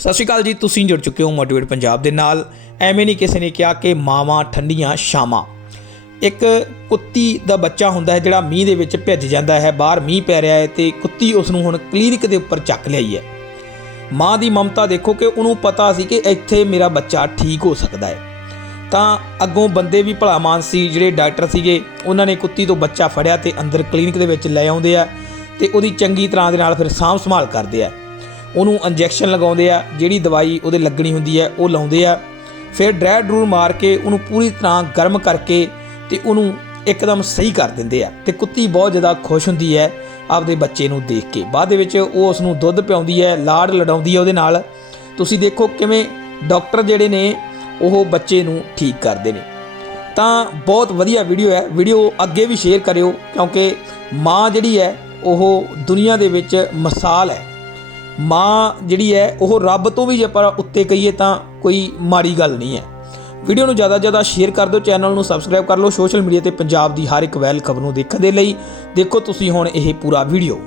ਸਤਿ ਸ਼੍ਰੀ ਅਕਾਲ ਜੀ, ਤੁਸੀਂ ਜੁੜ ਚੁੱਕੇ ਹੋ ਮੋਟੀਵੇਟ ਪੰਜਾਬ ਦੇ ਨਾਲ। ਐਵੇਂ ਨਹੀਂ ਕਿਸੇ ਨੇ ਕਿਹਾ ਕਿ ਮਾਵਾਂ ਠੰਡੀਆਂ ਸ਼ਾਮਾਂ ਇੱਕ ਕੁੱਤੀ ਦਾ ਬੱਚਾ ਹੁੰਦਾ ਹੈ ਜਿਹੜਾ ਮੀਂਹ ਦੇ ਵਿੱਚ ਭਿੱਜ ਜਾਂਦਾ ਹੈ, ਬਾਹਰ ਮੀਂਹ ਪੈ ਰਿਹਾ ਹੈ ਤੇ ਕੁੱਤੀ ਉਸ ਨੂੰ ਹੁਣ ਕਲੀਨਿਕ ਦੇ ਉੱਪਰ ਚੱਕ ਲਿਆਈ ਹੈ। ਮਾਂ ਦੀ ਮਮਤਾ ਦੇਖੋ ਕਿ ਉਹਨੂੰ ਪਤਾ ਸੀ ਕਿ ਇੱਥੇ ਮੇਰਾ ਬੱਚਾ ਠੀਕ ਹੋ ਸਕਦਾ ਹੈ। ਤਾਂ ਅੱਗੋਂ ਬੰਦੇ ਵੀ ਭਲਾ ਮਾਨ ਸੀ, ਜਿਹੜੇ ਡਾਕਟਰ ਸੀਗੇ, ਉਹਨਾਂ ਨੇ ਕੁੱਤੀ ਤੋਂ ਬੱਚਾ ਫੜਿਆ ਤੇ ਅੰਦਰ ਕਲੀਨਿਕ ਦੇ ਵਿੱਚ ਲੈ ਆਉਂਦੇ ਆ ਤੇ ਉਹਦੀ ਚੰਗੀ ਤਰ੍ਹਾਂ ਦੇ ਨਾਲ ਫਿਰ ਸਾਂਭ ਸੰਭਾਲ ਕਰਦੇ ਆ। ਉਹਨੂੰ ਇੰਜੈਕਸ਼ਨ ਲਗਾਉਂਦੇ ਆ, ਜਿਹੜੀ ਦਵਾਈ ਉਹਦੇ ਲੱਗਣੀ ਹੁੰਦੀ ਹੈ, ਉਹ ਲਾਉਂਦੇ ਆ। ਫਿਰ ਡਰੈ ਡਰੂ ਮਾਰ ਕੇ ਉਹਨੂੰ ਪੂਰੀ ਤਰ੍ਹਾਂ ਗਰਮ ਕਰਕੇ ਤੇ ਉਹਨੂੰ ਇੱਕਦਮ ਸਹੀ ਕਰ ਦਿੰਦੇ ਆ ਤੇ ਕੁੱਤੀ ਬਹੁਤ ਜ਼ਿਆਦਾ ਖੁਸ਼ ਹੁੰਦੀ ਹੈ ਆਪਦੇ ਬੱਚੇ ਨੂੰ ਦੇਖ ਕੇ। ਬਾਅਦ ਦੇ ਵਿੱਚ ਉਹ ਉਸ ਨੂੰ ਦੁੱਧ ਪਿਆਉਂਦੀ ਹੈ, ਲਾੜ ਲੜਾਉਂਦੀ ਹੈ ਉਹਦੇ ਨਾਲ। ਤੁਸੀਂ ਦੇਖੋ ਕਿਵੇਂ ਡਾਕਟਰ ਜਿਹੜੇ ਨੇ ਉਹ ਬੱਚੇ ਨੂੰ ਠੀਕ ਕਰਦੇ ਨੇ। ਤਾਂ ਬਹੁਤ ਵਧੀਆ ਵੀਡੀਓ ਹੈ। ਵੀਡੀਓ ਅੱਗੇ ਵੀ ਸ਼ੇਅਰ ਕਰਿਓ ਕਿਉਂਕਿ ਮਾਂ ਜਿਹੜੀ ਹੈ, ਉਹ ਦੁਨੀਆ ਦੇ ਵਿੱਚ ਮਿਸਾਲ ਹੈ। ਮਾਂ ਜਿਹੜੀ ਹੈ, ਉਹ ਰੱਬ ਤੋਂ ਵੀ ਜੇ ਆਪਾਂ ਉੱਤੇ ਕਹੀਏ ਤਾਂ ਕੋਈ ਮਾੜੀ ਗੱਲ ਨਹੀਂ ਹੈ। ਵੀਡੀਓ ਨੂੰ ਜ਼ਿਆਦਾ ਜ਼ਿਆਦਾ ਸ਼ੇਅਰ ਕਰ ਦਿਓ ਚੈਨਲ ਨੂੰ ਸਬਸਕ੍ਰਾਈਬ ਕਰ ਲਓ। ਸੋਸ਼ਲ ਮੀਡੀਆ ਤੇ ਪੰਜਾਬ ਦੀ ਹਰ ਇੱਕ ਵੈਲ ਖਬਰ ਨੂੰ ਦੇਖਣ ਦੇ ਲਈ ਦੇਖੋ ਤੁਸੀਂ ਹੁਣ ਇਹ ਪੂਰਾ ਵੀਡੀਓ।